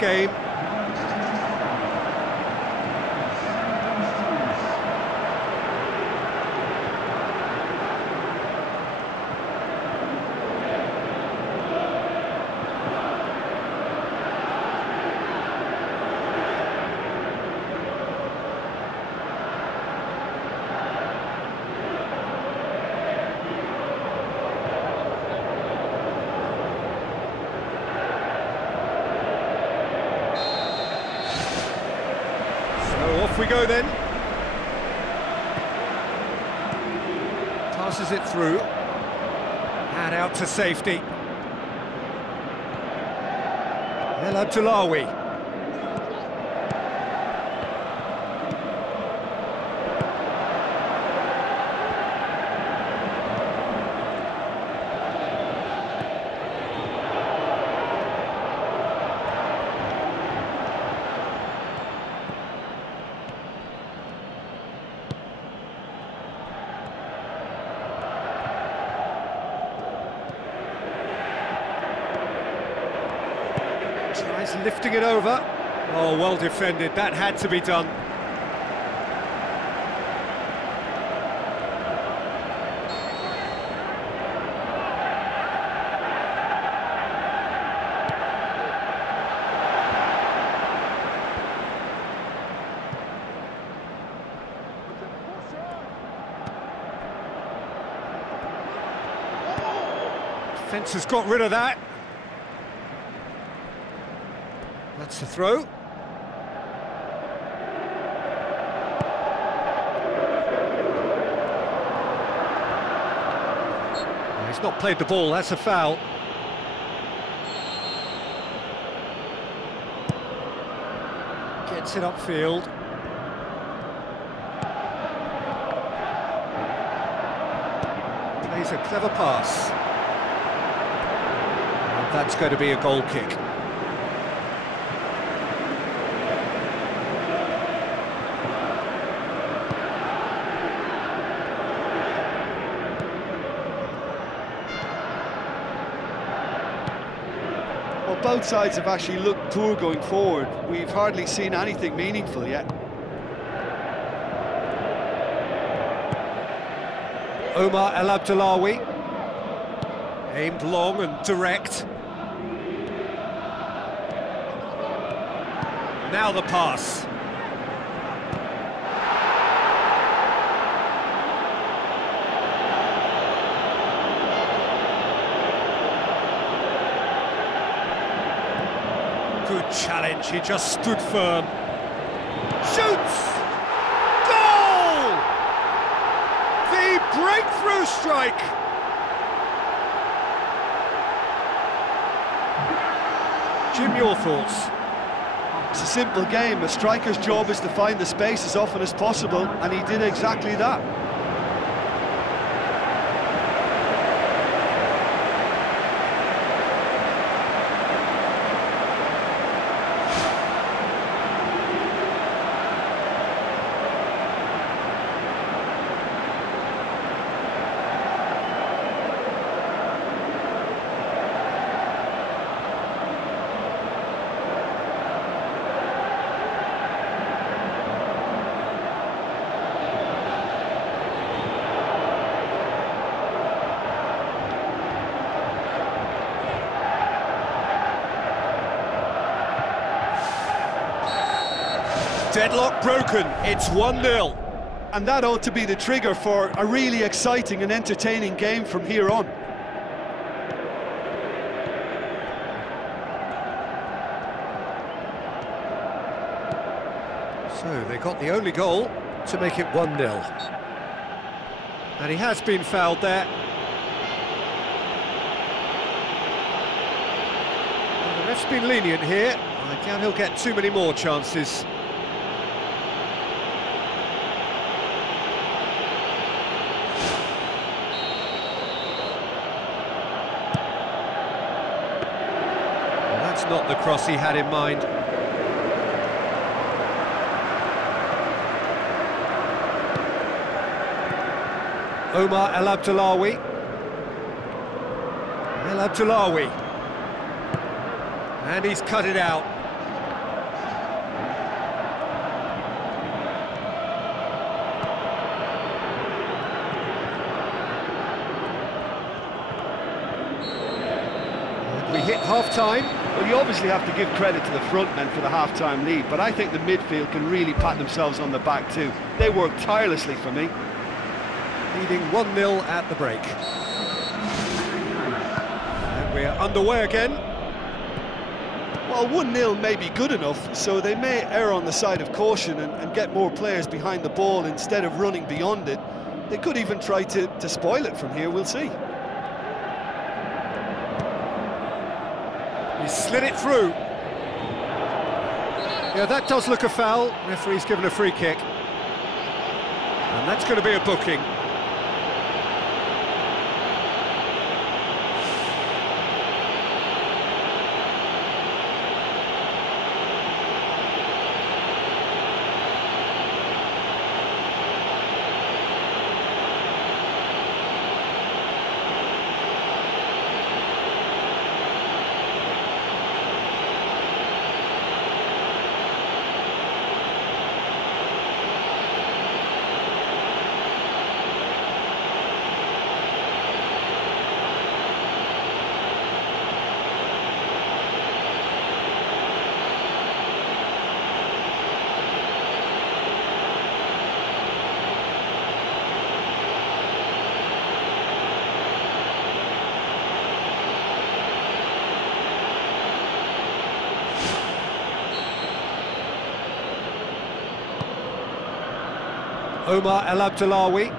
game. Off we go then. Passes it through. And out to safety. El Abdullawi. Tries lifting it over. Oh, well defended. That had to be done. Defence has got rid of that. That's the throw. He's not played the ball, that's a foul. Gets it upfield. Plays a clever pass. And that's going to be a goal kick. Well, both sides have actually looked poor going forward. We've hardly seen anything meaningful yet. Omar El Abdullawi. Aimed long and direct. Now the pass. Good challenge, he just stood firm. Shoots! Goal! The breakthrough strike! Jim, your thoughts? It's a simple game. A striker's job is to find the space as often as possible, and he did exactly that. Deadlock broken, it's 1-0. And that ought to be the trigger for a really exciting and entertaining game from here on. So they got the only goal to make it 1-0. And he has been fouled there. Well, the ref's been lenient here. I doubt he'll get too many more chances. Not the cross he had in mind. Omar El Abdullawi. El Abdullawi. And he's cut it out. We hit half-time. Well, you obviously have to give credit to the front men for the half-time lead, but I think the midfield can really pat themselves on the back too. They work tirelessly for me. Leading 1-0 at the break. And we're underway again. Well, 1-0 may be good enough, so they may err on the side of caution and get more players behind the ball instead of running beyond it. They could even try to spoil it from here, we'll see. He slid it through. Yeah, that does look a foul. Referee's given a free kick. And that's going to be a booking. Omar El Abdullawi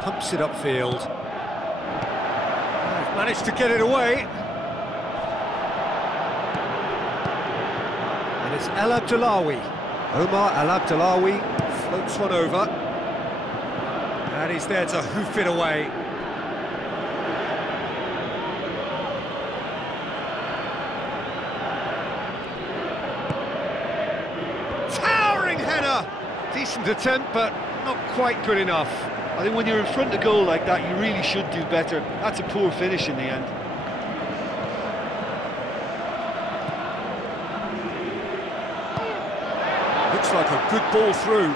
pumps it upfield. They've managed to get it away. And it's El Abdullawi. Omar El Abdullawi floats one over. And he's there to hoof it away. Towering header! Decent attempt, but not quite good enough. I think when you're in front of goal like that, you really should do better. That's a poor finish in the end. Looks like a good ball through.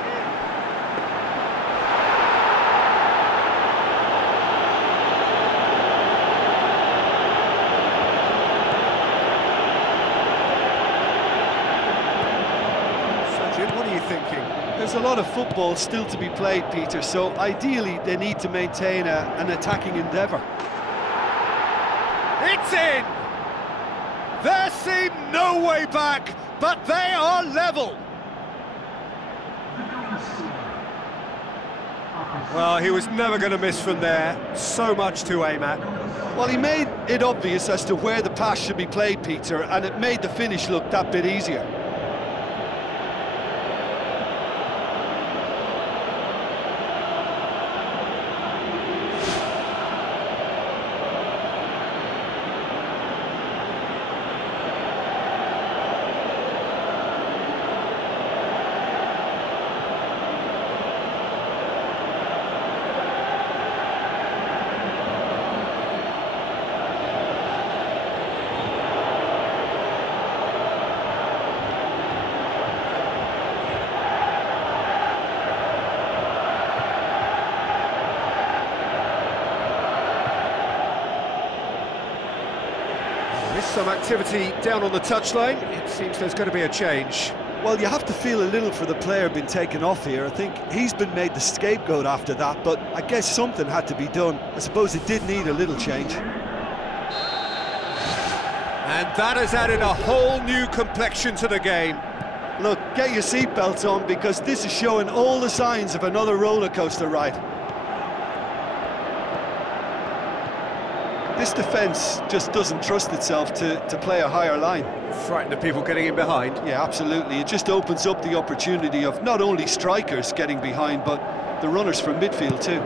What are you thinking? There's a lot of football still to be played, Peter, so ideally they need to maintain an attacking endeavour. It's in! There seemed no way back, but they are level. Well, he was never going to miss from there. So much to aim at. Well, he made it obvious as to where the pass should be played, Peter, and it made the finish look that bit easier. Some activity down on the touchline. It seems there's going to be a change. Well, you have to feel a little for the player being taken off here. I think he's been made the scapegoat after that, but I guess something had to be done. I suppose it did need a little change. And that has added a whole new complexion to the game. Look, get your seatbelts on, because this is showing all the signs of another roller coaster ride. This defence just doesn't trust itself to play a higher line. Frightened of people getting in behind. Yeah, absolutely. It just opens up the opportunity of not only strikers getting behind, but the runners from midfield too.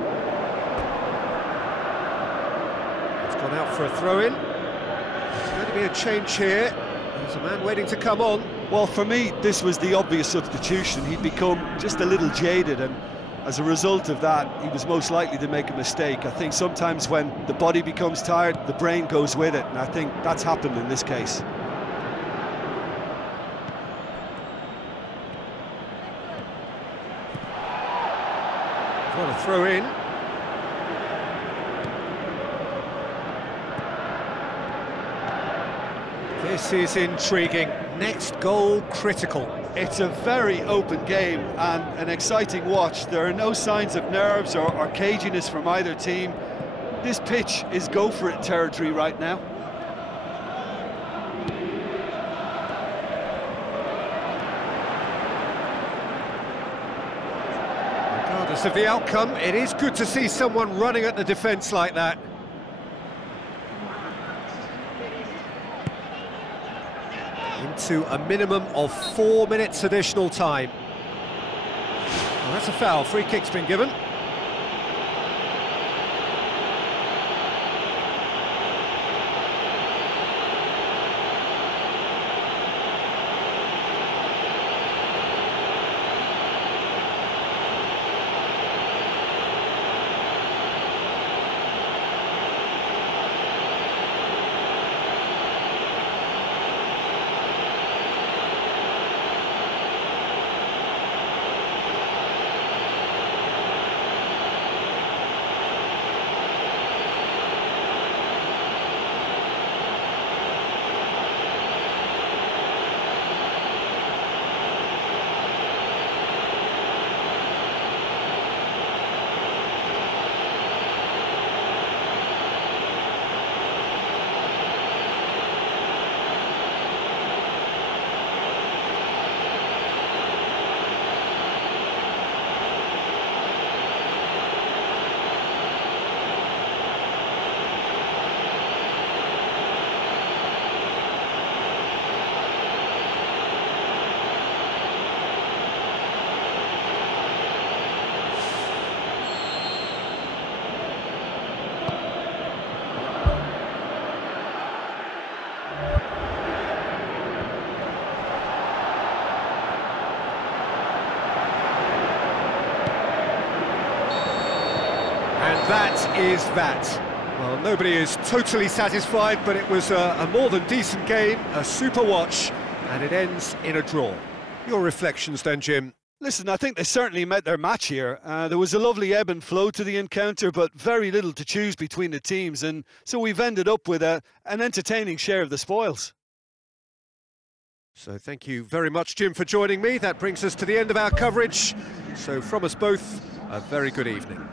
It's gone out for a throw-in. There's going to be a change here. There's a man waiting to come on. Well, for me, this was the obvious substitution. He'd become just a little jaded, and as a result of that, he was most likely to make a mistake. I think sometimes when the body becomes tired, the brain goes with it, and I think that's happened in this case. What a throw in. This is intriguing. Next goal critical. It's a very open game and an exciting watch. There are no signs of nerves or caginess from either team. This pitch is go-for-it territory right now. Regardless of the outcome, it is good to see someone running at the defence like that. Into a minimum of 4 minutes additional time. Well, that's a foul. Free kick's been given. That is that. Well, nobody is totally satisfied, but it was a more than decent game, a super watch, and it ends in a draw. Your reflections then, Jim? Listen, I think they certainly met their match here. There was a lovely ebb and flow to the encounter, but very little to choose between the teams, and so we've ended up with an entertaining share of the spoils. So thank you very much, Jim, for joining me. That brings us to the end of our coverage. So from us both, a very good evening.